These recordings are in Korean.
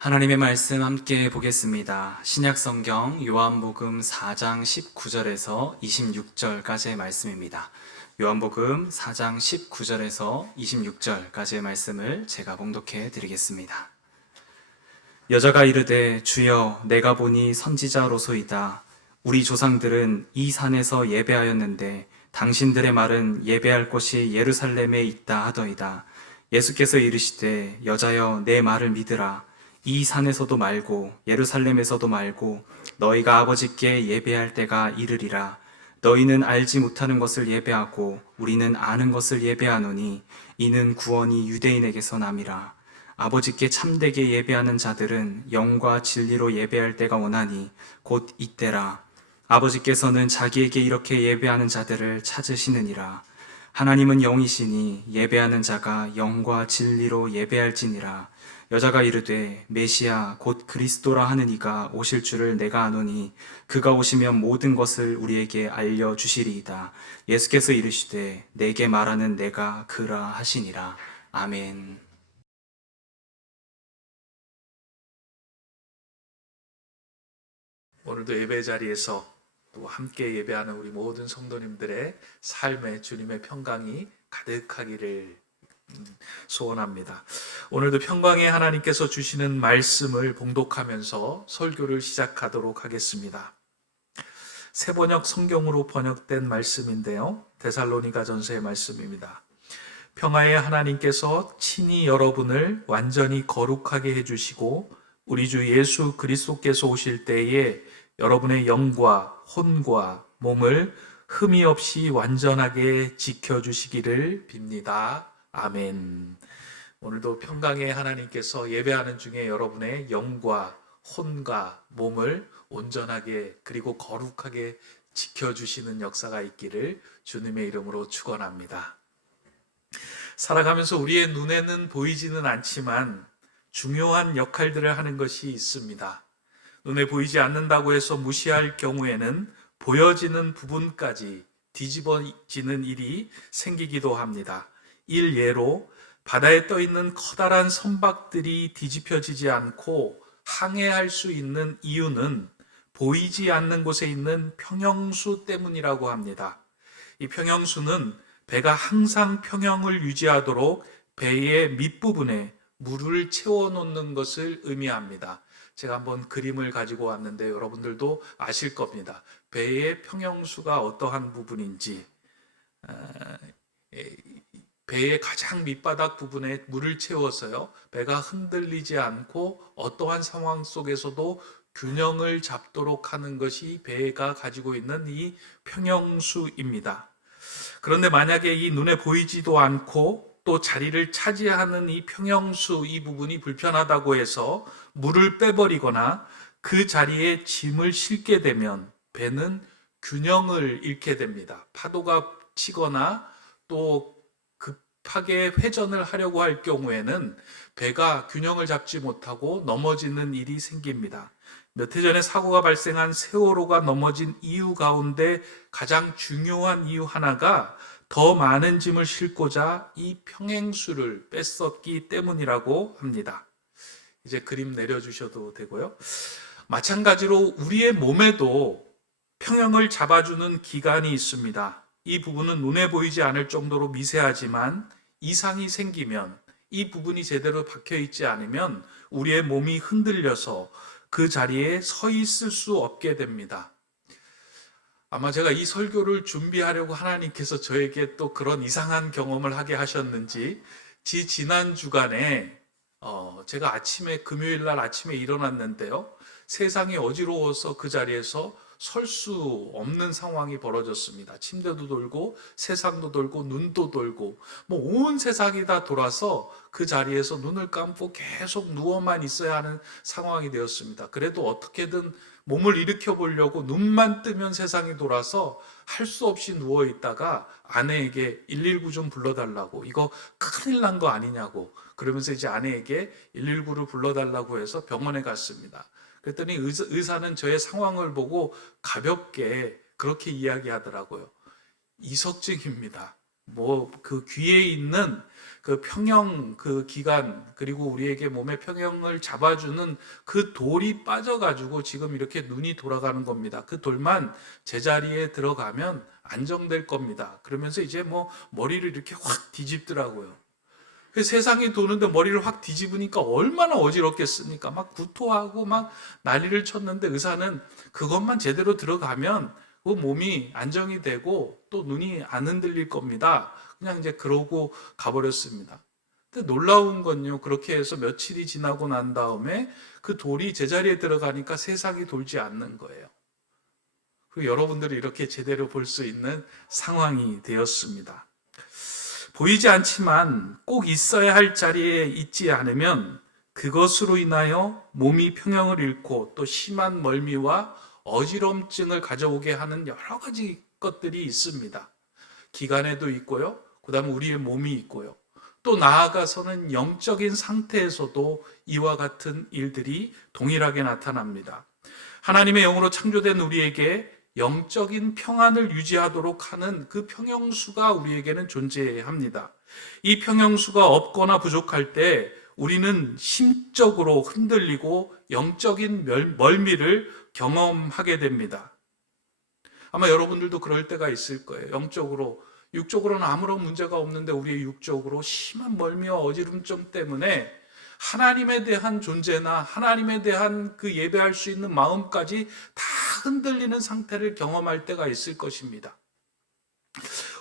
하나님의 말씀 함께 보겠습니다. 신약성경 요한복음 4장 19절에서 26절까지의 말씀입니다. 요한복음 4장 19절에서 26절까지의 말씀을 제가 봉독해 드리겠습니다. 여자가 이르되 주여 내가 보니 선지자로소이다. 우리 조상들은 이 산에서 예배하였는데 당신들의 말은 예배할 곳이 예루살렘에 있다 하더이다. 예수께서 이르시되 여자여 내 말을 믿으라. 이 산에서도 말고 예루살렘에서도 말고 너희가 아버지께 예배할 때가 이르리라. 너희는 알지 못하는 것을 예배하고 우리는 아는 것을 예배하노니 이는 구원이 유대인에게서 남이라. 아버지께 참되게 예배하는 자들은 영과 진리로 예배할 때가 오나니 곧 이때라. 아버지께서는 자기에게 이렇게 예배하는 자들을 찾으시느니라. 하나님은 영이시니 예배하는 자가 영과 진리로 예배할지니라. 여자가 이르되 메시아 곧 그리스도라 하는 이가 오실 줄을 내가 아노니 그가 오시면 모든 것을 우리에게 알려주시리이다. 예수께서 이르시되 내게 말하는 내가 그라 하시니라. 아멘. 오늘도 예배 자리에서 또 함께 예배하는 우리 모든 성도님들의 삶에 주님의 평강이 가득하기를 소원합니다. 오늘도 평강의 하나님께서 주시는 말씀을 봉독하면서 설교를 시작하도록 하겠습니다. 새번역 성경으로 번역된 말씀인데요. 데살로니가전서의 말씀입니다. 평화의 하나님께서 친히 여러분을 완전히 거룩하게 해주시고 우리 주 예수 그리스도께서 오실 때에 여러분의 영과 혼과 몸을 흠이 없이 완전하게 지켜주시기를 빕니다. 아멘. 오늘도 평강의 하나님께서 예배하는 중에 여러분의 영과 혼과 몸을 온전하게 그리고 거룩하게 지켜주시는 역사가 있기를 주님의 이름으로 축원합니다. 살아가면서 우리의 눈에는 보이지는 않지만 중요한 역할들을 하는 것이 있습니다. 눈에 보이지 않는다고 해서 무시할 경우에는 보여지는 부분까지 뒤집어지는 일이 생기기도 합니다. 일예로 바다에 떠 있는 커다란 선박들이 뒤집혀지지 않고 항해할 수 있는 이유는 보이지 않는 곳에 있는 평형수 때문이라고 합니다. 이 평형수는 배가 항상 평형을 유지하도록 배의 밑부분에 물을 채워놓는 것을 의미합니다. 제가 한번 그림을 가지고 왔는데 여러분들도 아실 겁니다. 배의 평형수가 어떠한 부분인지, 배의 가장 밑바닥 부분에 물을 채워서요, 배가 흔들리지 않고 어떠한 상황 속에서도 균형을 잡도록 하는 것이 배가 가지고 있는 이 평형수입니다. 그런데 만약에 이 눈에 보이지도 않고 또 자리를 차지하는 이 평형수 이 부분이 불편하다고 해서 물을 빼버리거나 그 자리에 짐을 싣게 되면 배는 균형을 잃게 됩니다. 파도가 치거나 또 급하게 회전을 하려고 할 경우에는 배가 균형을 잡지 못하고 넘어지는 일이 생깁니다. 몇 해 전에 사고가 발생한 세월호가 넘어진 이유 가운데 가장 중요한 이유 하나가 더 많은 짐을 싣고자 이 평행수를 뺐었기 때문이라고 합니다. 이제 그림 내려주셔도 되고요. 마찬가지로 우리의 몸에도 평형을 잡아주는 기관이 있습니다. 이 부분은 눈에 보이지 않을 정도로 미세하지만 이상이 생기면 이 부분이 제대로 박혀 있지 않으면 우리의 몸이 흔들려서 그 자리에 서 있을 수 없게 됩니다. 아마 제가 이 설교를 준비하려고 하나님께서 저에게 또 그런 이상한 경험을 하게 하셨는지 지난 주간에 제가 금요일 날 아침에 일어났는데요. 세상이 어지러워서 그 자리에서 설 수 없는 상황이 벌어졌습니다. 침대도 돌고 세상도 돌고 눈도 돌고 뭐 온 세상이 다 돌아서 그 자리에서 눈을 감고 계속 누워만 있어야 하는 상황이 되었습니다. 그래도 어떻게든 몸을 일으켜 보려고 눈만 뜨면 세상이 돌아서 할 수 없이 누워 있다가 아내에게 119 좀 불러달라고, 이거 큰일 난 거 아니냐고 그러면서 이제 아내에게 119를 불러달라고 해서 병원에 갔습니다. 그랬더니 의사는 저의 상황을 보고 가볍게 그렇게 이야기하더라고요. 이석증입니다. 그 귀에 있는 그 평형 그 기간, 그리고 우리에게 몸의 평형을 잡아주는 그 돌이 빠져가지고 지금 이렇게 눈이 돌아가는 겁니다. 그 돌만 제자리에 들어가면 안정될 겁니다. 그러면서 이제 뭐 머리를 이렇게 확 뒤집더라고요. 그 세상이 도는데 머리를 확 뒤집으니까 얼마나 어지럽겠습니까? 막 구토하고 막 난리를 쳤는데 의사는 그것만 제대로 들어가면 그 몸이 안정이 되고 또 눈이 안 흔들릴 겁니다. 그냥 이제 그러고 가버렸습니다. 근데 놀라운 건요, 그렇게 해서 며칠이 지나고 난 다음에 그 돌이 제자리에 들어가니까 세상이 돌지 않는 거예요. 그리고 여러분들이 이렇게 제대로 볼 수 있는 상황이 되었습니다. 보이지 않지만 꼭 있어야 할 자리에 있지 않으면 그것으로 인하여 몸이 평형을 잃고 또 심한 멀미와 어지럼증을 가져오게 하는 여러 가지 것들이 있습니다. 기간에도 있고요. 그 다음에 우리의 몸이 있고요. 또 나아가서는 영적인 상태에서도 이와 같은 일들이 동일하게 나타납니다. 하나님의 영으로 창조된 우리에게 영적인 평안을 유지하도록 하는 그 평형수가 우리에게는 존재합니다. 이 평형수가 없거나 부족할 때 우리는 심적으로 흔들리고 영적인 멀미를 경험하게 됩니다. 아마 여러분들도 그럴 때가 있을 거예요. 영적으로, 육적으로는 아무런 문제가 없는데 우리의 육적으로 심한 멀미와 어지럼증 때문에 하나님에 대한 존재나 하나님에 대한 그 예배할 수 있는 마음까지 다 흔들리는 상태를 경험할 때가 있을 것입니다.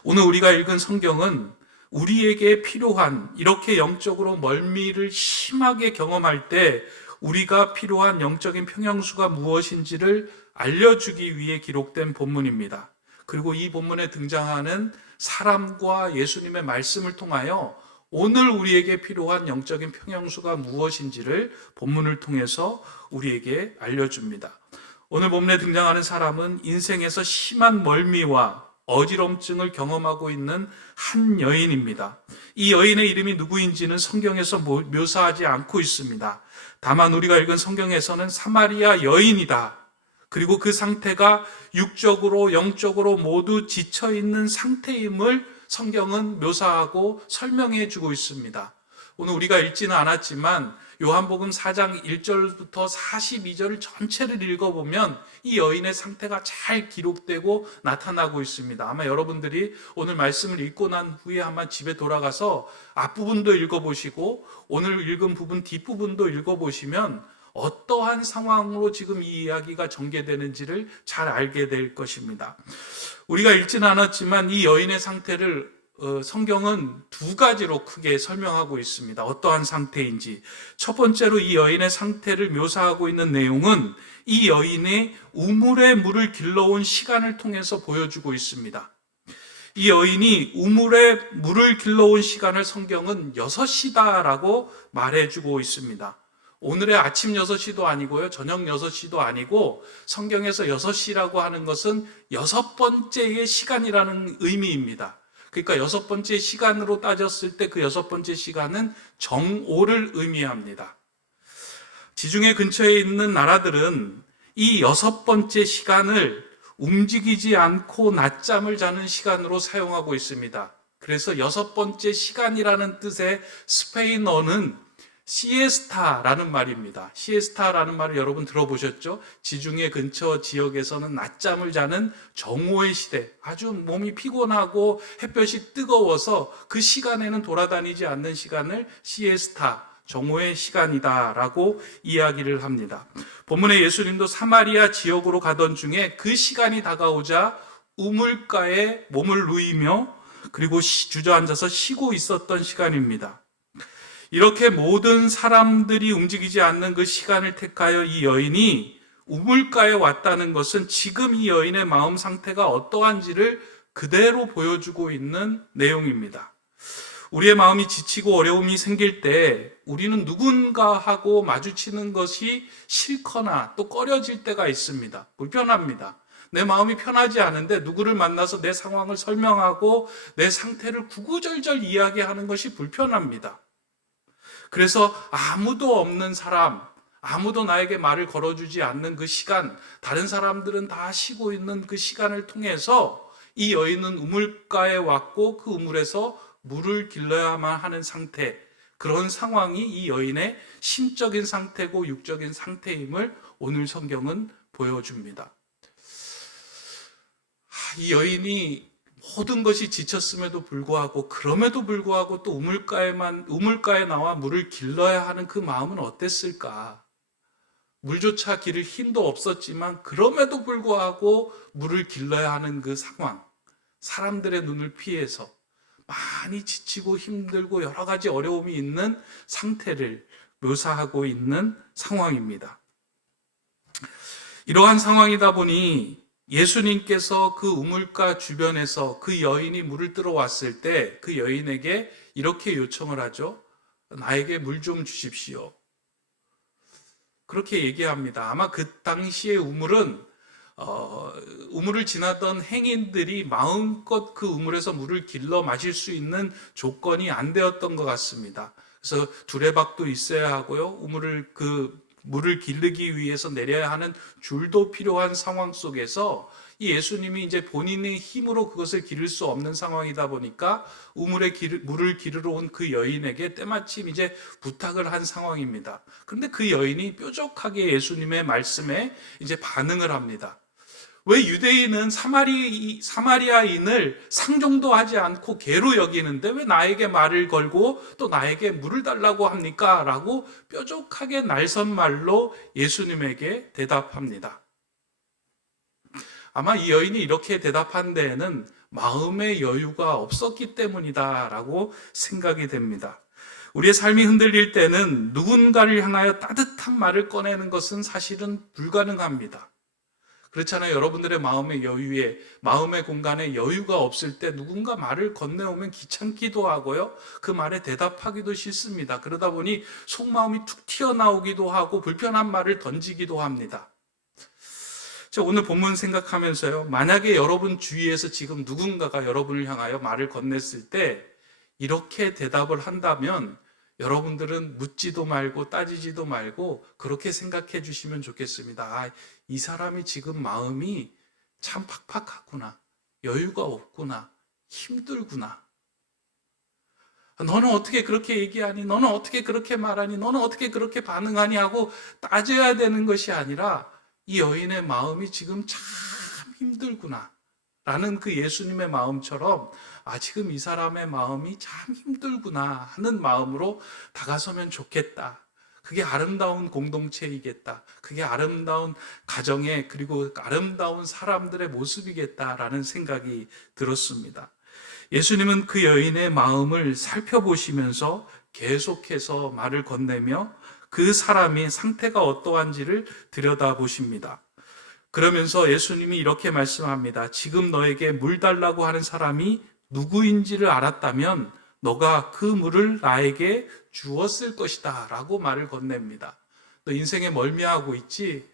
오늘 우리가 읽은 성경은 우리에게 필요한, 이렇게 영적으로 멀미를 심하게 경험할 때 우리가 필요한 영적인 평형수가 무엇인지를 알려주기 위해 기록된 본문입니다. 그리고 이 본문에 등장하는 사람과 예수님의 말씀을 통하여 오늘 우리에게 필요한 영적인 평형수가 무엇인지를 본문을 통해서 우리에게 알려줍니다. 오늘 본문에 등장하는 사람은 인생에서 심한 멀미와 어지럼증을 경험하고 있는 한 여인입니다. 이 여인의 이름이 누구인지는 성경에서 묘사하지 않고 있습니다. 다만 우리가 읽은 성경에서는 사마리아 여인이다. 그리고 그 상태가 육적으로 영적으로 모두 지쳐있는 상태임을 성경은 묘사하고 설명해 주고 있습니다. 오늘 우리가 읽지는 않았지만 요한복음 4장 1절부터 42절 전체를 읽어보면 이 여인의 상태가 잘 기록되고 나타나고 있습니다. 아마 여러분들이 오늘 말씀을 읽고 난 후에 아마 집에 돌아가서 앞부분도 읽어보시고 오늘 읽은 부분 뒷부분도 읽어보시면 어떠한 상황으로 지금 이 이야기가 전개되는지를 잘 알게 될 것입니다. 우리가 읽지는 않았지만 이 여인의 상태를 성경은 두 가지로 크게 설명하고 있습니다. 어떠한 상태인지. 첫 번째로 이 여인의 상태를 묘사하고 있는 내용은 이 여인의 우물에 물을 길러온 시간을 통해서 보여주고 있습니다. 이 여인이 우물에 물을 길러온 시간을 성경은 6시다라고 말해주고 있습니다. 오늘의 아침 6시도 아니고요, 저녁 6시도 아니고 성경에서 6시라고 하는 것은 6번째의 시간이라는 의미입니다. 그러니까 6번째 시간으로 따졌을 때 그 6번째 시간은 정오를 의미합니다. 지중해 근처에 있는 나라들은 이 6번째 시간을 움직이지 않고 낮잠을 자는 시간으로 사용하고 있습니다. 그래서 6번째 시간이라는 뜻의 스페인어는 시에스타라는 말입니다. 시에스타라는 말을 여러분 들어보셨죠? 지중해 근처 지역에서는 낮잠을 자는 정오의 시대, 아주 몸이 피곤하고 햇볕이 뜨거워서 그 시간에는 돌아다니지 않는 시간을 시에스타, 정오의 시간이다라고 이야기를 합니다. 본문에 예수님도 사마리아 지역으로 가던 중에 그 시간이 다가오자 우물가에 몸을 누이며 그리고 주저앉아서 쉬고 있었던 시간입니다. 이렇게 모든 사람들이 움직이지 않는 그 시간을 택하여 이 여인이 우물가에 왔다는 것은 지금 이 여인의 마음 상태가 어떠한지를 그대로 보여주고 있는 내용입니다. 우리의 마음이 지치고 어려움이 생길 때 우리는 누군가하고 마주치는 것이 싫거나 또 꺼려질 때가 있습니다. 불편합니다. 내 마음이 편하지 않은데 누구를 만나서 내 상황을 설명하고 내 상태를 구구절절 이야기하는 것이 불편합니다. 그래서 아무도 없는 사람, 아무도 나에게 말을 걸어주지 않는 그 시간, 다른 사람들은 다 쉬고 있는 그 시간을 통해서 이 여인은 우물가에 왔고 그 우물에서 물을 길러야만 하는 상태, 그런 상황이 이 여인의 심적인 상태고 육적인 상태임을 오늘 성경은 보여줍니다. 이 여인이 모든 것이 지쳤음에도 불구하고, 그럼에도 불구하고 또 우물가에 나와 물을 길러야 하는 그 마음은 어땠을까? 물조차 기를 힘도 없었지만 그럼에도 불구하고 물을 길러야 하는 그 상황, 사람들의 눈을 피해서 많이 지치고 힘들고 여러 가지 어려움이 있는 상태를 묘사하고 있는 상황입니다. 이러한 상황이다 보니 예수님께서 그 우물가 주변에서 그 여인이 물을 뜨러 왔을 때 그 여인에게 이렇게 요청을 하죠. 나에게 물 좀 주십시오. 그렇게 얘기합니다. 아마 그 당시의 우물은 우물을 지나던 행인들이 마음껏 그 우물에서 물을 길러 마실 수 있는 조건이 안 되었던 것 같습니다. 그래서 두레박도 있어야 하고요. 물을 기르기 위해서 내려야 하는 줄도 필요한 상황 속에서 이 예수님이 이제 본인의 힘으로 그것을 기를 수 없는 상황이다 보니까 물을 기르러 온 그 여인에게 때마침 이제 부탁을 한 상황입니다. 그런데 그 여인이 뾰족하게 예수님의 말씀에 이제 반응을 합니다. 왜 유대인은 사마리아인을 상종도 하지 않고 개로 여기는데 왜 나에게 말을 걸고 또 나에게 물을 달라고 합니까? 라고 뾰족하게 날선말로 예수님에게 대답합니다. 아마 이 여인이 이렇게 대답한 데에는 마음의 여유가 없었기 때문이다라고 생각이 됩니다. 우리의 삶이 흔들릴 때는 누군가를 향하여 따뜻한 말을 꺼내는 것은 사실은 불가능합니다. 그렇잖아요. 여러분들의 마음의 공간에 여유가 없을 때 누군가 말을 건네오면 귀찮기도 하고요. 그 말에 대답하기도 싫습니다. 그러다 보니 속마음이 툭 튀어나오기도 하고 불편한 말을 던지기도 합니다. 오늘 본문 생각하면서요. 만약에 여러분 주위에서 지금 누군가가 여러분을 향하여 말을 건넸을 때 이렇게 대답을 한다면 여러분들은 묻지도 말고 따지지도 말고 그렇게 생각해 주시면 좋겠습니다. 이 사람이 지금 마음이 참 팍팍하구나. 여유가 없구나. 힘들구나. 너는 어떻게 그렇게 얘기하니? 너는 어떻게 그렇게 말하니? 너는 어떻게 그렇게 반응하니? 하고 따져야 되는 것이 아니라 이 여인의 마음이 지금 참 힘들구나. 라는 그 예수님의 마음처럼 지금 이 사람의 마음이 참 힘들구나 하는 마음으로 다가서면 좋겠다. 그게 아름다운 공동체이겠다. 그게 아름다운 가정의 그리고 아름다운 사람들의 모습이겠다라는 생각이 들었습니다. 예수님은 그 여인의 마음을 살펴보시면서 계속해서 말을 건네며 그 사람의 상태가 어떠한지를 들여다보십니다. 그러면서 예수님이 이렇게 말씀합니다. 지금 너에게 물 달라고 하는 사람이 누구인지를 알았다면 너가 그 물을 나에게 주었을 것이다 라고 말을 건넵니다. 너 인생에 멀미하고 있지?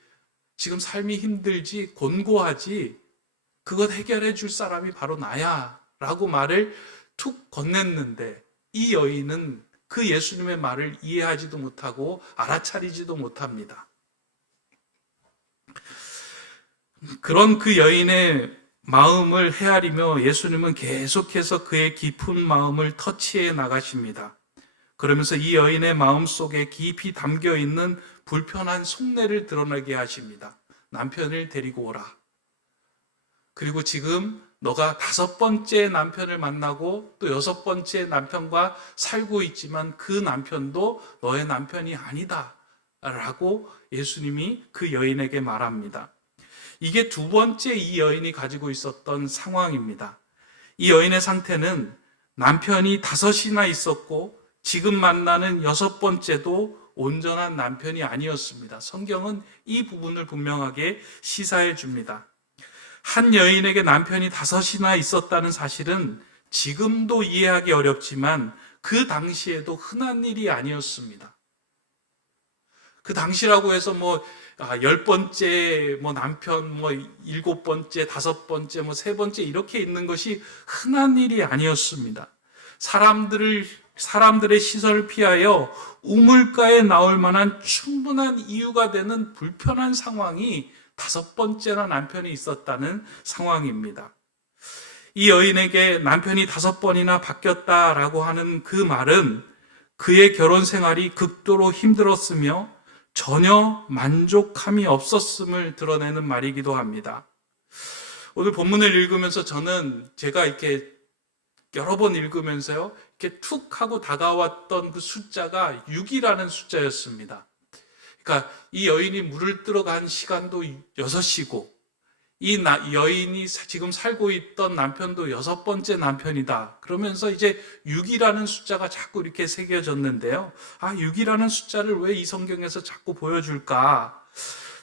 지금 삶이 힘들지? 곤고하지? 그것 해결해 줄 사람이 바로 나야 라고 말을 툭 건넸는데 이 여인은 그 예수님의 말을 이해하지도 못하고 알아차리지도 못합니다. 그런 그 여인의 마음을 헤아리며 예수님은 계속해서 그의 깊은 마음을 터치해 나가십니다. 그러면서 이 여인의 마음 속에 깊이 담겨 있는 불편한 속내를 드러나게 하십니다. 남편을 데리고 오라. 그리고 지금 너가 5번째 남편을 만나고 또 6번째 남편과 살고 있지만 그 남편도 너의 남편이 아니다. 라고 예수님이 그 여인에게 말합니다. 이게 2번째 이 여인이 가지고 있었던 상황입니다. 이 여인의 상태는 남편이 5이나 있었고 지금 만나는 6번째도 온전한 남편이 아니었습니다. 성경은 이 부분을 분명하게 시사해 줍니다. 한 여인에게 남편이 5이나 있었다는 사실은 지금도 이해하기 어렵지만 그 당시에도 흔한 일이 아니었습니다. 그 당시라고 해서 10번째 남편 7번째, 5번째, 3번째 이렇게 있는 것이 흔한 일이 아니었습니다. 사람들의 시선을 피하여 우물가에 나올 만한 충분한 이유가 되는 불편한 상황이 5번째나 남편이 있었다는 상황입니다. 이 여인에게 남편이 5번이나 바뀌었다라고 하는 그 말은 그의 결혼 생활이 극도로 힘들었으며 전혀 만족함이 없었음을 드러내는 말이기도 합니다. 오늘 본문을 읽으면서 저는 제가 이렇게 여러 번 읽으면서요, 이렇게 툭 하고 다가왔던 그 숫자가 6이라는 숫자였습니다. 그러니까 이 여인이 물을 들어간 시간도 6시고, 이 여인이 지금 살고 있던 남편도 6번째 남편이다. 그러면서 이제 6이라는 숫자가 자꾸 이렇게 새겨졌는데요. 6이라는 숫자를 왜 이 성경에서 자꾸 보여줄까?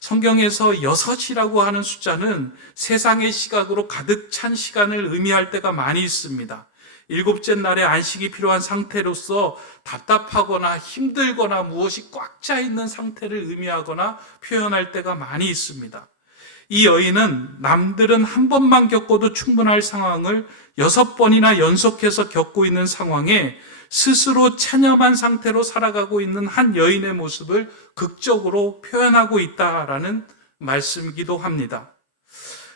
성경에서 6이라고 하는 숫자는 세상의 시각으로 가득 찬 시간을 의미할 때가 많이 있습니다. 7째 날에 안식이 필요한 상태로서 답답하거나 힘들거나 무엇이 꽉 차 있는 상태를 의미하거나 표현할 때가 많이 있습니다. 이 여인은 남들은 한 번만 겪어도 충분할 상황을 6번이나 연속해서 겪고 있는 상황에 스스로 체념한 상태로 살아가고 있는 한 여인의 모습을 극적으로 표현하고 있다라는 말씀이기도 합니다.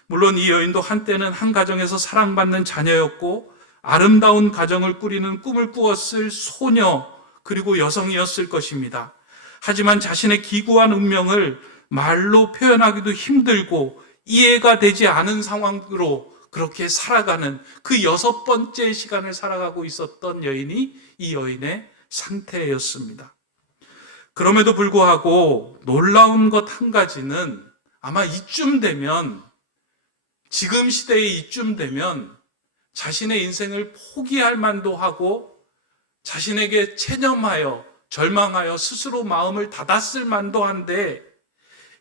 물론 이 여인도 한때는 한 가정에서 사랑받는 자녀였고 아름다운 가정을 꾸리는 꿈을 꾸었을 소녀 그리고 여성이었을 것입니다. 하지만 자신의 기구한 운명을 말로 표현하기도 힘들고 이해가 되지 않은 상황으로 그렇게 살아가는 그 6번째 시간을 살아가고 있었던 여인이 이 여인의 상태였습니다. 그럼에도 불구하고 놀라운 것 한 가지는 아마 이쯤 되면, 지금 시대에 이쯤 되면 자신의 인생을 포기할 만도 하고 자신에게 체념하여 절망하여 스스로 마음을 닫았을 만도 한데,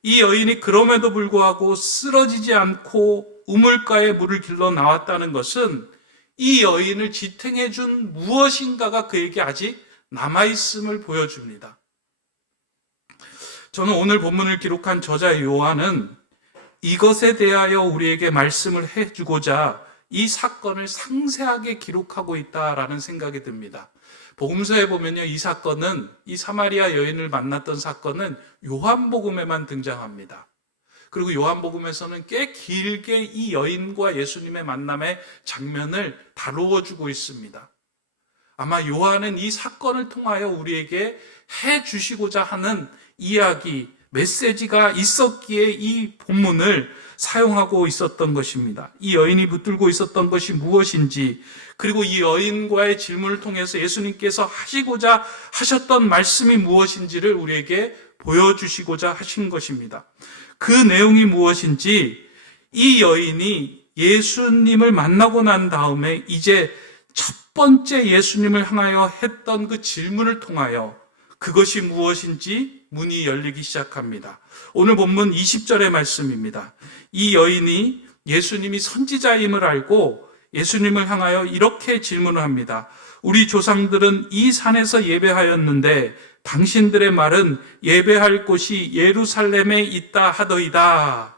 이 여인이 그럼에도 불구하고 쓰러지지 않고 우물가에 물을 길러 나왔다는 것은 이 여인을 지탱해 준 무엇인가가 그에게 아직 남아있음을 보여줍니다. 저는 오늘 본문을 기록한 저자 요한은 이것에 대하여 우리에게 말씀을 해주고자 이 사건을 상세하게 기록하고 있다라는 생각이 듭니다. 복음서에 보면요, 이 사건은, 이 사마리아 여인을 만났던 사건은 요한복음에만 등장합니다. 그리고 요한복음에서는 꽤 길게 이 여인과 예수님의 만남의 장면을 다루어주고 있습니다. 아마 요한은 이 사건을 통하여 우리에게 해주시고자 하는 이야기, 메시지가 있었기에 이 본문을 사용하고 있었던 것입니다. 이 여인이 붙들고 있었던 것이 무엇인지, 그리고 이 여인과의 질문을 통해서 예수님께서 하시고자 하셨던 말씀이 무엇인지를 우리에게 보여주시고자 하신 것입니다. 그 내용이 무엇인지, 이 여인이 예수님을 만나고 난 다음에 이제 첫 번째 예수님을 향하여 했던 그 질문을 통하여 그것이 무엇인지 문이 열리기 시작합니다. 오늘 본문 20절의 말씀입니다. 이 여인이 예수님이 선지자임을 알고 예수님을 향하여 이렇게 질문을 합니다. 우리 조상들은 이 산에서 예배하였는데 당신들의 말은 예배할 곳이 예루살렘에 있다 하더이다.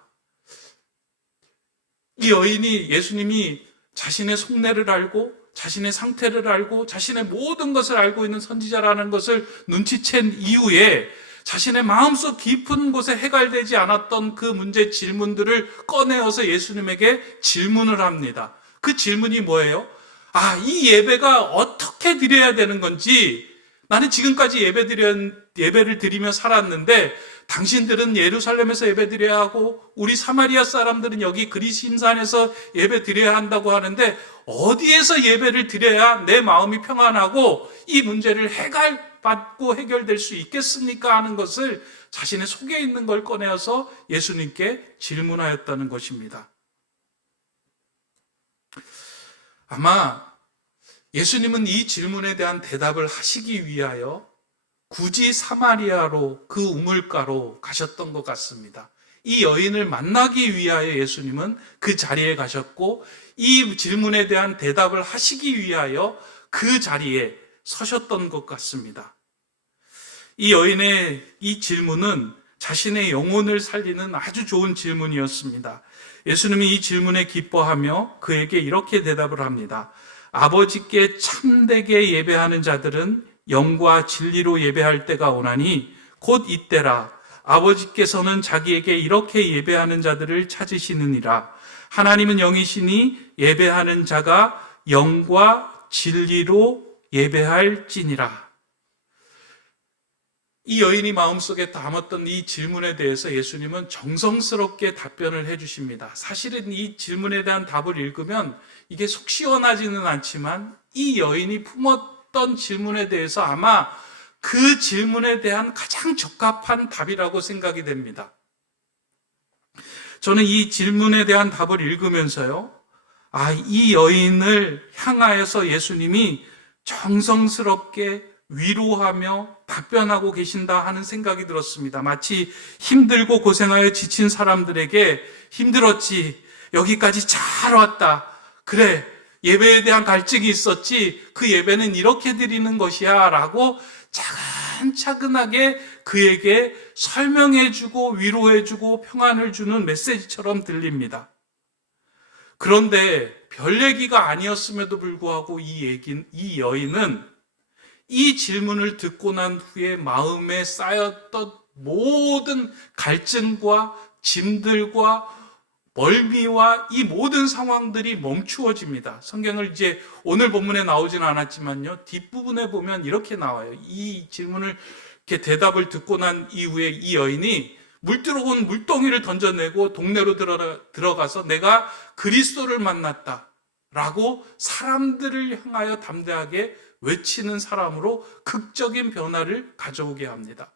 이 여인이 예수님이 자신의 속내를 알고 자신의 상태를 알고 자신의 모든 것을 알고 있는 선지자라는 것을 눈치챈 이후에 자신의 마음속 깊은 곳에 해결되지 않았던 그 문제 질문들을 꺼내어서 예수님에게 질문을 합니다. 그 질문이 뭐예요? 이 예배가 어떻게 드려야 되는 건지, 나는 지금까지 예배를 드리며 살았는데 당신들은 예루살렘에서 예배 드려야 하고 우리 사마리아 사람들은 여기 그리심산에서 예배 드려야 한다고 하는데 어디에서 예배를 드려야 내 마음이 평안하고 이 문제를 해결받고 해결될 수 있겠습니까? 하는 것을 자신의 속에 있는 걸 꺼내어서 예수님께 질문하였다는 것입니다. 아마 예수님은 이 질문에 대한 대답을 하시기 위하여 굳이 사마리아로, 그 우물가로 가셨던 것 같습니다. 이 여인을 만나기 위하여 예수님은 그 자리에 가셨고 이 질문에 대한 대답을 하시기 위하여 그 자리에 서셨던 것 같습니다. 이 여인의 이 질문은 자신의 영혼을 살리는 아주 좋은 질문이었습니다. 예수님이 이 질문에 기뻐하며 그에게 이렇게 대답을 합니다. 아버지께 참되게 예배하는 자들은 영과 진리로 예배할 때가 오나니 곧 이때라. 아버지께서는 자기에게 이렇게 예배하는 자들을 찾으시느니라. 하나님은 영이시니 예배하는 자가 영과 진리로 예배할지니라. 이 여인이 마음속에 담았던 이 질문에 대해서 예수님은 정성스럽게 답변을 해주십니다. 사실은 이 질문에 대한 답을 읽으면 이게 속 시원하지는 않지만 이 여인이 품었던 질문에 대해서 아마 그 질문에 대한 가장 적합한 답이라고 생각이 됩니다. 저는 이 질문에 대한 답을 읽으면서요, 이 여인을 향하여서 예수님이 정성스럽게 위로하며 답변하고 계신다 하는 생각이 들었습니다. 마치 힘들고 고생하여 지친 사람들에게 힘들었지, 여기까지 잘 왔다, 그래, 예배에 대한 갈증이 있었지, 그 예배는 이렇게 드리는 것이야 라고 차근차근하게 그에게 설명해주고 위로해주고 평안을 주는 메시지처럼 들립니다. 그런데 별 얘기가 아니었음에도 불구하고 이 여인은 이 질문을 듣고 난 후에 마음에 쌓였던 모든 갈증과 짐들과 멀미와 이 모든 상황들이 멈추어집니다. 성경을 이제 오늘 본문에 나오지는 않았지만요, 뒷부분에 보면 이렇게 나와요. 이 질문을 이렇게 대답을 듣고 난 이후에 이 여인이 물 들어온 물동이를 던져내고 동네로 들어가서 내가 그리스도를 만났다 라고 사람들을 향하여 담대하게 외치는 사람으로 극적인 변화를 가져오게 합니다.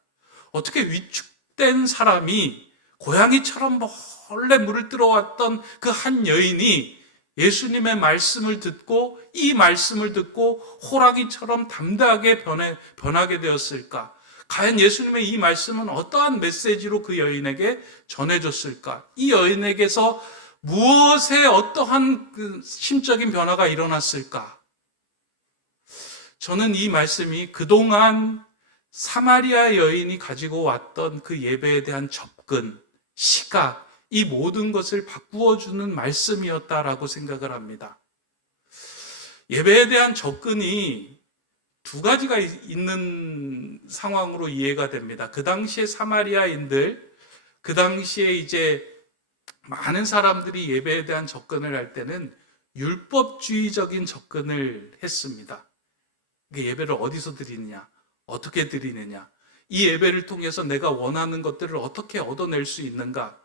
어떻게 위축된 사람이 고양이처럼 몰래 물을 들어왔던 그 한 여인이 예수님의 말씀을 듣고 이 말씀을 듣고 호랑이처럼 담대하게 변하게 되었을까? 과연 예수님의 이 말씀은 어떠한 메시지로 그 여인에게 전해졌을까? 이 여인에게서 무엇에 어떠한 그 심적인 변화가 일어났을까? 저는 이 말씀이 그동안 사마리아 여인이 가지고 왔던 그 예배에 대한 접근, 시각, 이 모든 것을 바꾸어주는 말씀이었다라고 생각을 합니다. 예배에 대한 접근이 두 가지가 있는 상황으로 이해가 됩니다. 그 당시에 사마리아인들, 그 당시에 이제 많은 사람들이 예배에 대한 접근을 할 때는 율법주의적인 접근을 했습니다. 예배를 어디서 드리느냐, 어떻게 드리느냐, 이 예배를 통해서 내가 원하는 것들을 어떻게 얻어낼 수 있는가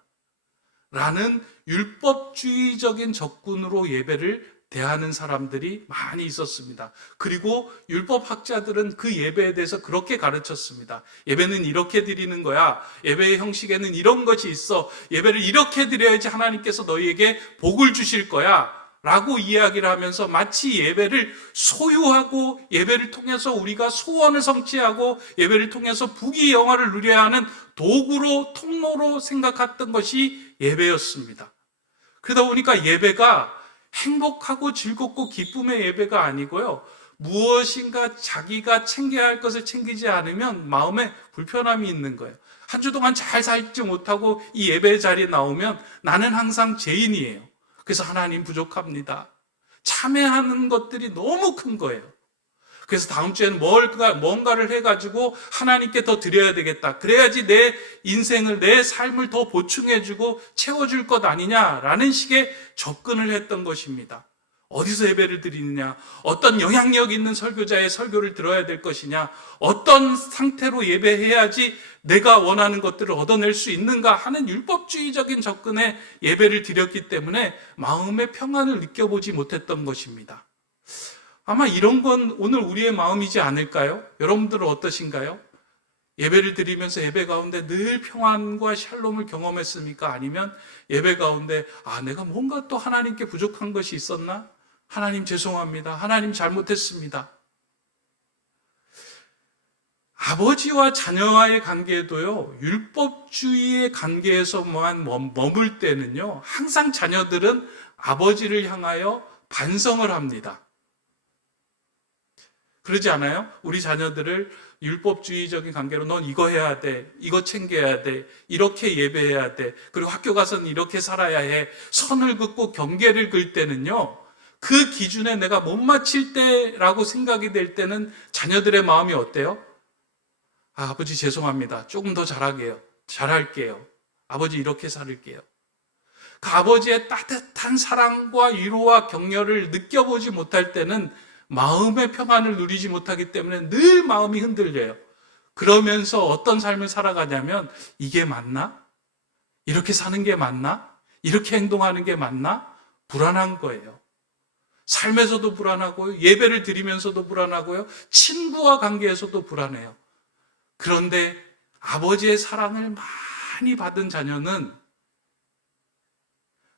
라는 율법주의적인 접근으로 예배를 대하는 사람들이 많이 있었습니다. 그리고 율법학자들은 그 예배에 대해서 그렇게 가르쳤습니다. 예배는 이렇게 드리는 거야. 예배의 형식에는 이런 것이 있어. 예배를 이렇게 드려야지 하나님께서 너희에게 복을 주실 거야 라고 이야기를 하면서 마치 예배를 소유하고 예배를 통해서 우리가 소원을 성취하고 예배를 통해서 부귀 영화를 누려야 하는 도구로, 통로로 생각했던 것이 예배였습니다. 그러다 보니까 예배가 행복하고 즐겁고 기쁨의 예배가 아니고요, 무엇인가 자기가 챙겨야 할 것을 챙기지 않으면 마음에 불편함이 있는 거예요. 한 주 동안 잘 살지 못하고 이 예배 자리에 나오면 나는 항상 죄인이에요. 그래서 하나님 부족합니다. 참회하는 것들이 너무 큰 거예요. 그래서 다음 주에는 뭔가를 해가지고 하나님께 더 드려야 되겠다. 그래야지 내 인생을, 내 삶을 더 보충해주고 채워줄 것 아니냐라는 식의 접근을 했던 것입니다. 어디서 예배를 드리느냐, 어떤 영향력 있는 설교자의 설교를 들어야 될 것이냐, 어떤 상태로 예배해야지 내가 원하는 것들을 얻어낼 수 있는가 하는 율법주의적인 접근에 예배를 드렸기 때문에 마음의 평안을 느껴보지 못했던 것입니다. 아마 이런 건 오늘 우리의 마음이지 않을까요? 여러분들은 어떠신가요? 예배를 드리면서 예배 가운데 늘 평안과 샬롬을 경험했습니까? 아니면 예배 가운데 내가 뭔가 또 하나님께 부족한 것이 있었나? 하나님 죄송합니다. 하나님 잘못했습니다. 아버지와 자녀와의 관계도요, 율법주의의 관계에서만 머물 때는요, 항상 자녀들은 아버지를 향하여 반성을 합니다. 그러지 않아요? 우리 자녀들을 율법주의적인 관계로 넌 이거 해야 돼, 이거 챙겨야 돼, 이렇게 예배해야 돼, 그리고 학교 가서는 이렇게 살아야 해, 선을 긋고 경계를 긋을 때는요, 그 기준에 내가 못 맞힐 때라고 생각이 될 때는 자녀들의 마음이 어때요? 아버지 죄송합니다. 조금 더 잘할게요. 아버지 이렇게 살을게요. 그 아버지의 따뜻한 사랑과 위로와 격려를 느껴보지 못할 때는 마음의 평안을 누리지 못하기 때문에 늘 마음이 흔들려요. 그러면서 어떤 삶을 살아가냐면 이게 맞나? 이렇게 사는 게 맞나? 이렇게 행동하는 게 맞나? 불안한 거예요. 삶에서도 불안하고요. 예배를 드리면서도 불안하고요. 친구와 관계에서도 불안해요. 그런데 아버지의 사랑을 많이 받은 자녀는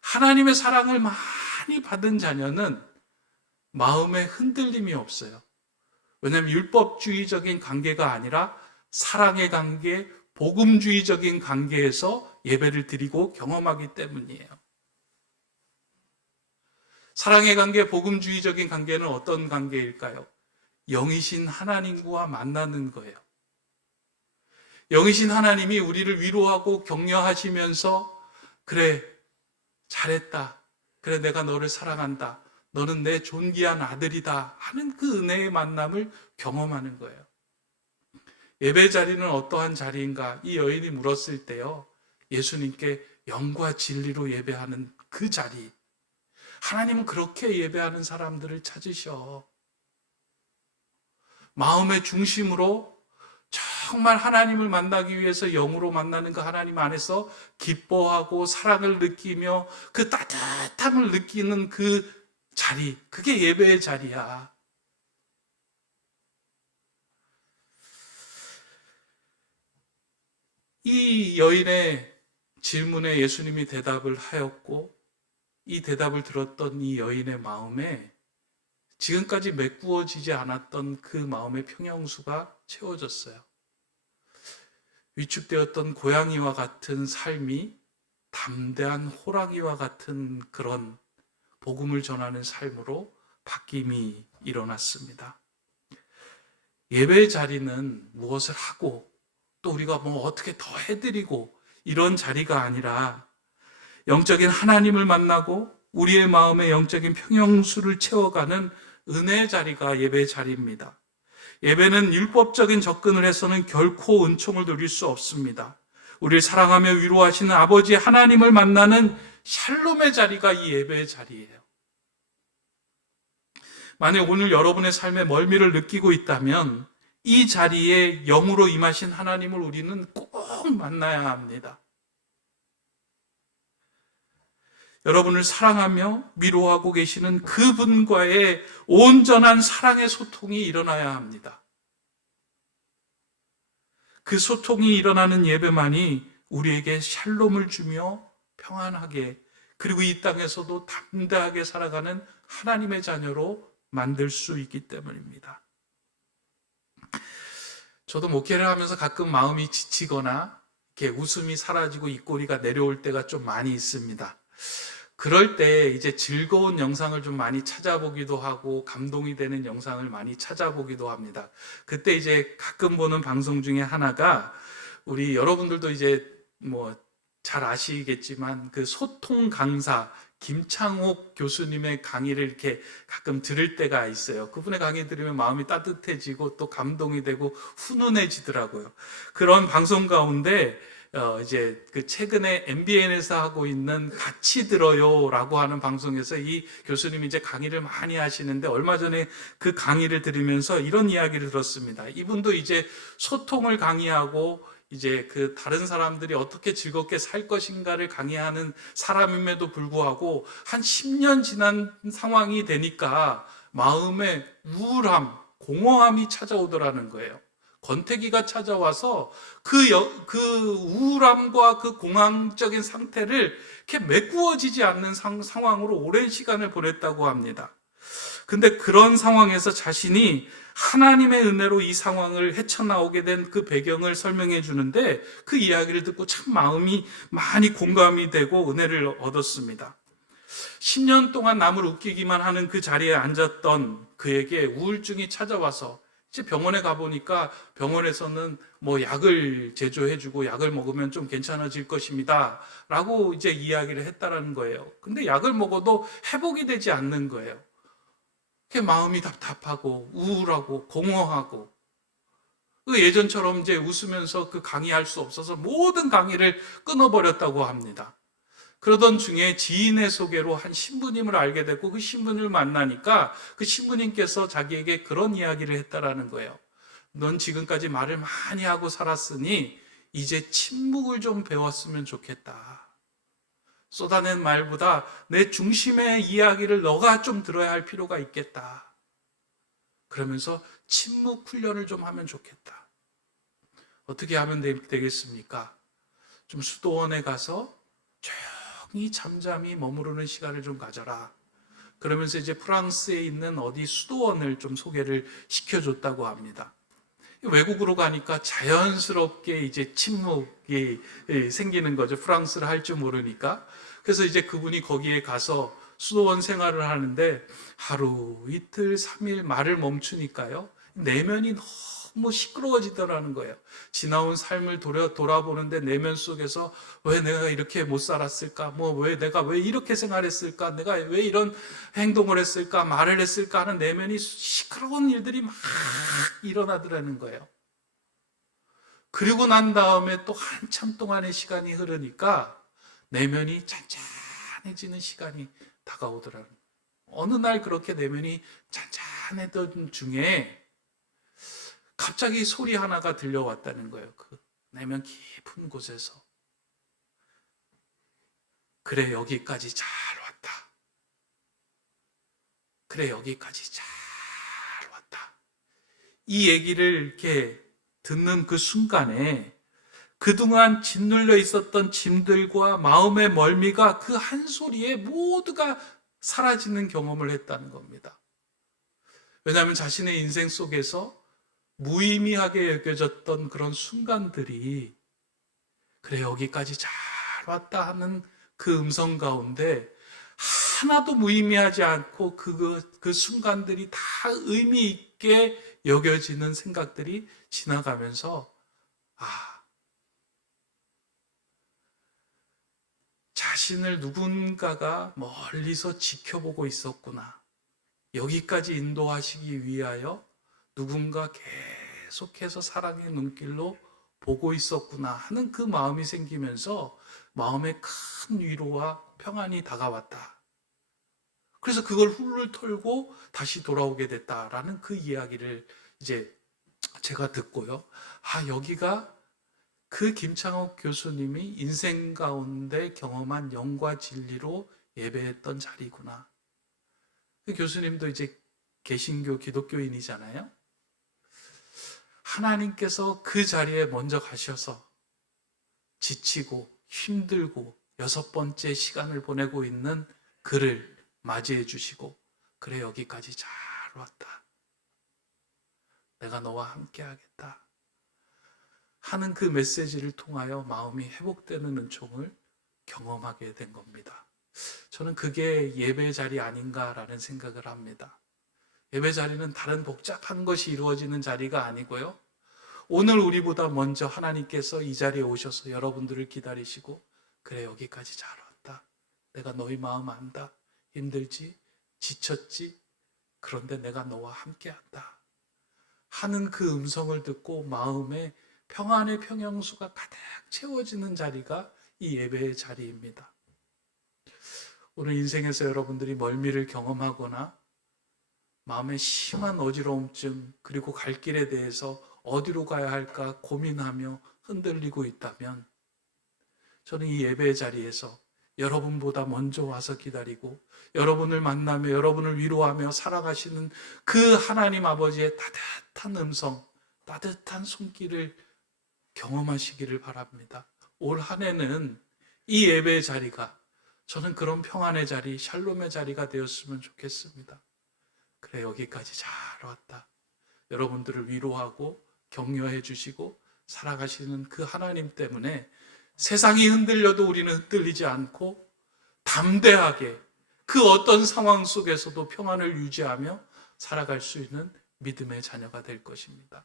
하나님의 사랑을 많이 받은 자녀는 마음에 흔들림이 없어요. 왜냐하면 율법주의적인 관계가 아니라 사랑의 관계, 복음주의적인 관계에서 예배를 드리고 경험하기 때문이에요. 사랑의 관계, 복음주의적인 관계는 어떤 관계일까요? 영이신 하나님과 만나는 거예요. 영이신 하나님이 우리를 위로하고 격려하시면서 그래, 잘했다. 그래, 내가 너를 사랑한다. 너는 내 존귀한 아들이다 하는 그 은혜의 만남을 경험하는 거예요. 예배 자리는 어떠한 자리인가? 이 여인이 물었을 때요, 예수님께 영과 진리로 예배하는 그 자리. 하나님은 그렇게 예배하는 사람들을 찾으셔. 마음의 중심으로 정말 하나님을 만나기 위해서 영으로 만나는 그 하나님 안에서 기뻐하고 사랑을 느끼며 그 따뜻함을 느끼는 그 자리, 그게 예배의 자리야. 이 여인의 질문에 예수님이 대답을 하였고, 이 대답을 들었던 이 여인의 마음에 지금까지 메꾸어지지 않았던 그 마음의 평형수가 채워졌어요. 위축되었던 고양이와 같은 삶이 담대한 호랑이와 같은 그런 복음을 전하는 삶으로 바뀜이 일어났습니다. 예배의 자리는 무엇을 하고 또 우리가 뭐 어떻게 더 해드리고 이런 자리가 아니라 영적인 하나님을 만나고 우리의 마음의 영적인 평형수를 채워가는 은혜의 자리가 예배의 자리입니다. 예배는 율법적인 접근을 해서는 결코 은총을 누릴 수 없습니다. 우리를 사랑하며 위로하시는 아버지 하나님을 만나는 샬롬의 자리가 이 예배의 자리예요. 만약 오늘 여러분의 삶에 멀미를 느끼고 있다면 이 자리에 영으로 임하신 하나님을 우리는 꼭 만나야 합니다. 여러분을 사랑하며 위로하고 계시는 그분과의 온전한 사랑의 소통이 일어나야 합니다. 그 소통이 일어나는 예배만이 우리에게 샬롬을 주며 평안하게, 그리고 이 땅에서도 담대하게 살아가는 하나님의 자녀로 만들 수 있기 때문입니다. 저도 목회를 하면서 가끔 마음이 지치거나 이렇게 웃음이 사라지고 입꼬리가 내려올 때가 좀 많이 있습니다. 그럴 때 이제 즐거운 영상을 좀 많이 찾아보기도 하고 감동이 되는 영상을 많이 찾아보기도 합니다. 그때 이제 가끔 보는 방송 중에 하나가, 우리 여러분들도 이제 뭐 잘 아시겠지만 그 소통 강사 김창옥 교수님의 강의를 이렇게 가끔 들을 때가 있어요. 그분의 강의 들으면 마음이 따뜻해지고 또 감동이 되고 훈훈해지더라고요. 그런 방송 가운데 이제 그 최근에 MBN에서 하고 있는 같이 들어요라고 하는 방송에서 이 교수님이 이제 강의를 많이 하시는데, 얼마 전에 그 강의를 들으면서 이런 이야기를 들었습니다. 이분도 이제 소통을 강의하고 이제 그 다른 사람들이 어떻게 즐겁게 살 것인가를 강의하는 사람임에도 불구하고 한 10년 지난 상황이 되니까 마음에 우울함, 공허함이 찾아오더라는 거예요. 권태기가 찾아와서 그 우울함과 그 공황적인 상태를 이렇게 메꾸어지지 않는 상황으로 오랜 시간을 보냈다고 합니다. 근데 그런 상황에서 자신이 하나님의 은혜로 이 상황을 헤쳐나오게 된 그 배경을 설명해 주는데, 그 이야기를 듣고 참 마음이 많이 공감이 되고 은혜를 얻었습니다. 10년 동안 남을 웃기기만 하는 그 자리에 앉았던 그에게 우울증이 찾아와서 이제 병원에 가보니까 병원에서는 뭐 약을 제조해주고 약을 먹으면 좀 괜찮아질 것입니다 라고 이제 이야기를 했다라는 거예요. 근데 약을 먹어도 회복이 되지 않는 거예요. 마음이 답답하고 우울하고 공허하고, 예전처럼 이제 웃으면서 그 강의할 수 없어서 모든 강의를 끊어버렸다고 합니다. 그러던 중에 지인의 소개로 한 신부님을 알게 됐고 그 신부님을 만나니까 그 신부님께서 자기에게 그런 이야기를 했다라는 거예요. 넌 지금까지 말을 많이 하고 살았으니 이제 침묵을 좀 배웠으면 좋겠다. 쏟아낸 말보다 내 중심의 이야기를 너가 좀 들어야 할 필요가 있겠다. 그러면서 침묵 훈련을 좀 하면 좋겠다. 어떻게 하면 되겠습니까? 좀 수도원에 가서 조용히 잠잠히 머무르는 시간을 좀 가져라. 그러면서 이제 프랑스에 있는 어디 수도원을 좀 소개를 시켜줬다고 합니다. 외국으로 가니까 자연스럽게 이제 침묵이 생기는 거죠. 프랑스를 할 줄 모르니까. 그래서 이제 그분이 거기에 가서 수도원 생활을 하는데 하루, 이틀, 3일 말을 멈추니까요. 내면이 너무 시끄러워지더라는 거예요. 지나온 삶을 돌아보는데 내면 속에서 왜 내가 이렇게 못 살았을까? 왜 내가 왜 이렇게 생활했을까? 내가 왜 이런 행동을 했을까? 말을 했을까? 하는 내면이 시끄러운 일들이 막 일어나더라는 거예요. 그리고 난 다음에 또 한참 동안의 시간이 흐르니까 내면이 잔잔해지는 시간이 다가오더라고요. 어느 날 그렇게 내면이 잔잔했던 중에 갑자기 소리 하나가 들려왔다는 거예요. 그 내면 깊은 곳에서. 그래, 여기까지 잘 왔다. 그래, 여기까지 잘 왔다. 이 얘기를 이렇게 듣는 그 순간에 그동안 짓눌려 있었던 짐들과 마음의 멀미가 그 한 소리에 모두가 사라지는 경험을 했다는 겁니다. 왜냐하면 자신의 인생 속에서 무의미하게 여겨졌던 그런 순간들이 그래 여기까지 잘 왔다 하는 그 음성 가운데 하나도 무의미하지 않고 그 순간들이 다 의미 있게 여겨지는 생각들이 지나가면서 자신을 누군가가 멀리서 지켜보고 있었구나. 여기까지 인도하시기 위하여 누군가 계속해서 사랑의 눈길로 보고 있었구나 하는 그 마음이 생기면서 마음에 큰 위로와 평안이 다가왔다. 그래서 그걸 훌훌 털고 다시 돌아오게 됐다라는 그 이야기를 이제 제가 듣고요. 여기가 그 김창옥 교수님이 인생 가운데 경험한 영과 진리로 예배했던 자리구나. 그 교수님도 이제 개신교 기독교인이잖아요. 하나님께서 그 자리에 먼저 가셔서 지치고 힘들고 6번째 시간을 보내고 있는 그를 맞이해 주시고 그래 여기까지 잘 왔다. 내가 너와 함께 하겠다. 하는 그 메시지를 통하여 마음이 회복되는 은총을 경험하게 된 겁니다. 저는 그게 예배 자리 아닌가라는 생각을 합니다. 예배 자리는 다른 복잡한 것이 이루어지는 자리가 아니고요. 오늘 우리보다 먼저 하나님께서 이 자리에 오셔서 여러분들을 기다리시고 그래 여기까지 잘 왔다. 내가 너희 마음 안다. 힘들지? 지쳤지? 그런데 내가 너와 함께한다. 하는 그 음성을 듣고 마음에 평안의 평형수가 가득 채워지는 자리가 이 예배의 자리입니다. 오늘 인생에서 여러분들이 멀미를 경험하거나 마음에 심한 어지러움증 그리고 갈 길에 대해서 어디로 가야 할까 고민하며 흔들리고 있다면 저는 이 예배의 자리에서 여러분보다 먼저 와서 기다리고 여러분을 만나며 여러분을 위로하며 살아가시는 그 하나님 아버지의 따뜻한 음성, 따뜻한 손길을 경험하시기를 바랍니다. 올 한 해는 이 예배의 자리가 저는 그런 평안의 자리, 샬롬의 자리가 되었으면 좋겠습니다. 그래 여기까지 잘 왔다. 여러분들을 위로하고 격려해 주시고 살아가시는 그 하나님 때문에 세상이 흔들려도 우리는 흔들리지 않고 담대하게 그 어떤 상황 속에서도 평안을 유지하며 살아갈 수 있는 믿음의 자녀가 될 것입니다.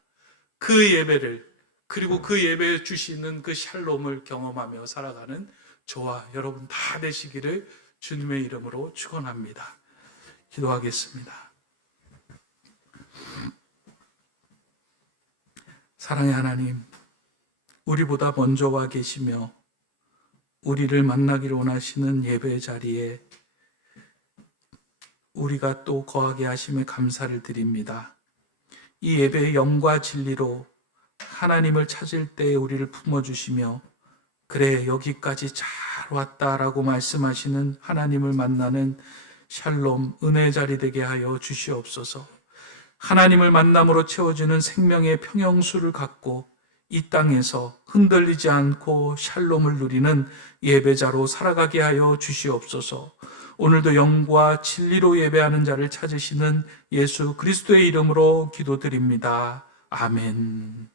그 예배를 그리고 그 예배에 주시는 그 샬롬을 경험하며 살아가는 저와 여러분 다 되시기를 주님의 이름으로 축원합니다. 기도하겠습니다. 사랑의 하나님, 우리보다 먼저 와 계시며 우리를 만나기를 원하시는 예배 자리에 우리가 또 거하게 하심에 감사를 드립니다. 이 예배의 영과 진리로 하나님을 찾을 때 우리를 품어주시며 그래 여기까지 잘 왔다라고 말씀하시는 하나님을 만나는 샬롬 은혜 자리 되게 하여 주시옵소서. 하나님을 만남으로 채워주는 생명의 평영수를 갖고 이 땅에서 흔들리지 않고 샬롬을 누리는 예배자로 살아가게 하여 주시옵소서. 오늘도 영과 진리로 예배하는 자를 찾으시는 예수 그리스도의 이름으로 기도드립니다. 아멘.